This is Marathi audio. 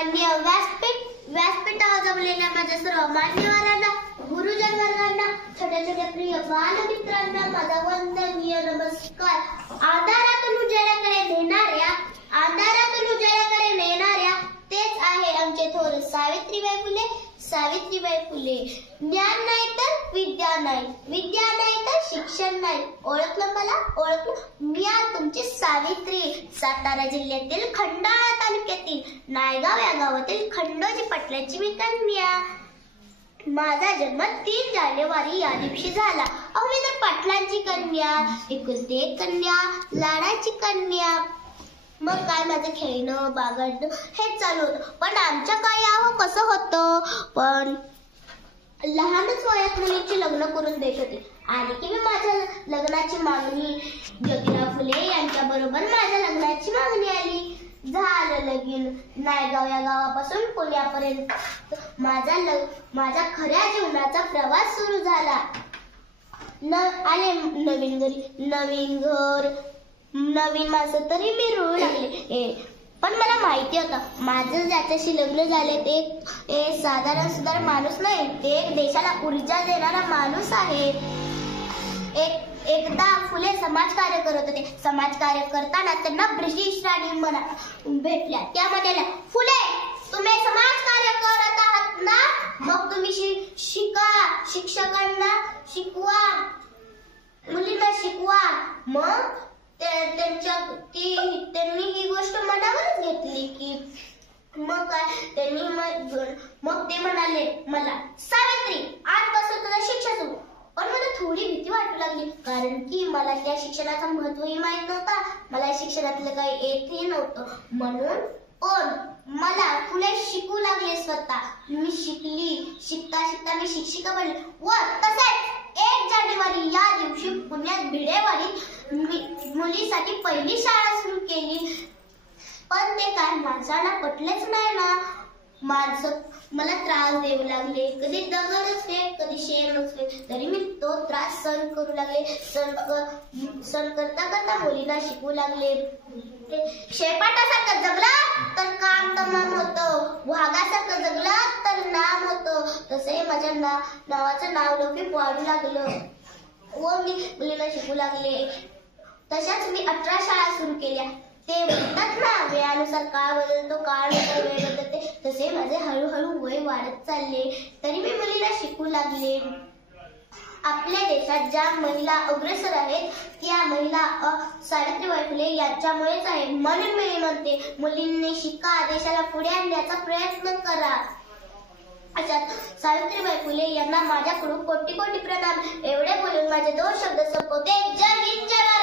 माननीय व्यासपीठावर जमलेल्या माझ्या सर्व मान्यवरांना, गुरुजन वर्गांना, छोट्या छोट्या प्रिय बालमित्रांना माझा वंदनीय नमस्कार. अंधारातून उजेडाकडे नेणाऱ्या तेच आहे आमचे थोर सावित्रीबाई फुले. सावित्रीबाई फुले. ज्ञान नाही तर विद्या नाही, विद्या नाही तर शिक्षण नाही. ओळखलं मला? ओळखलं? मी आज तुमची सावित्री. सातारा जिल्ह्यातील खंडाळा तालुक्यातील नायगाव या गावातील खंडोजी पाटलांची मी कन्या. माझा जन्म 3 जानेवारी या दिवशी झाला. मी तर पाटलांची कन्या, एकुलती एक कन्या, लाडाची कन्या. मग काय माझं खेळणं बागडणं हेच चालू होतं. पण आमच्या काळी कसं होतं, पण लहानच वयात मुलींची लग्न करून देत होते. आणि की मी माझ्या लग्नाची मागणी ज्योतिराव फुले यांच्या बरोबर माझ्या लग्नाची मागणी आली. झालं लगीन. नायगाव या गावापासून पुण्यापर्यंत माझा खऱ्या जीवनाचा प्रवास सुरू झाला. आले नवीन घरी, नवीन घर, नवीन माणसं तरी मी मिळू लागले. पण मला माहिती होतं माझं ज्याच्याशी लग्न झाले ते साधारण माणूस नाही, ते एक देशाला ऊर्जा देणारा माणूस आहे. एकदा फुले समाजकार्य करत होते. समाजकार्य करताना त्यांना ब्रिटिश राणी भेटल्या. त्या म्हणाल्या, फुले तुम्ही समाजकार्य करत आहात ना, मग तुम्ही शिका, शिक्षकांना शिकवा, मुलींना शिकवा. मग त्यांनी ही गोष्ट मनावरच घेतली की मग काय मग ते म्हणाले मला, सावित्री आजपासून तुझं शिक्षण सुरू. पण मला थोडी भीती वाटू लागली, कारण की मला त्या शिक्षणाचं महत्वही माहित नव्हता. मला शिक्षणातलं काही येतही नव्हतं. म्हणून पण मला फुले शिकू लागले स्वतः. मी शिकली. शिकता मी शिक्षिका बनले. व तसेच 1 जानेवारी या दिवशी पुण्यात भिडेवाडीत मुलीसाठी पहिली शाळा सुरू केली. पण ते काय माणसाला पटलेच नाही ना. माणसं मला त्रास देऊ लागले. कधी दगडच फेक, कधी शेणच फेक. तरी मी तो त्रास सहन करू लागले. सहन करता मुलींना शिकवू लागले. शेपाटासारखं जगलं तर काम तमाम होतं, वाघासारखं जगलं तर नाम होतं. तसंही माझ्या नावाचं नाव लौकिक वाढू लागलं व मी मुलींना शिकू लागले. तशाच मी 18 शाळा सुरू केल्या. ते म्हणतात ना, वेळानुसार काळ बदलतो, काळानुसार वेळ बदलते, तसे माझे हळूहळू वय वाढत चालले. तरी मी मुलींना शिकू लागले. आपल्या देशात ज्या महिला अग्रेसर आहेत त्या महिला सावित्रीबाई फुले यांच्यामुळेच आहे. म्हणून मी म्हणते, मुलींनी शिका, देशाला पुढे आणण्याचा प्रयत्न करा. अशात सावित्रीबाई फुले यांना माझ्याकडून कोटी कोटी प्रणाम. एवढे बोलून माझे 2 शब्द संपवते. जय हिंद, जय भारत.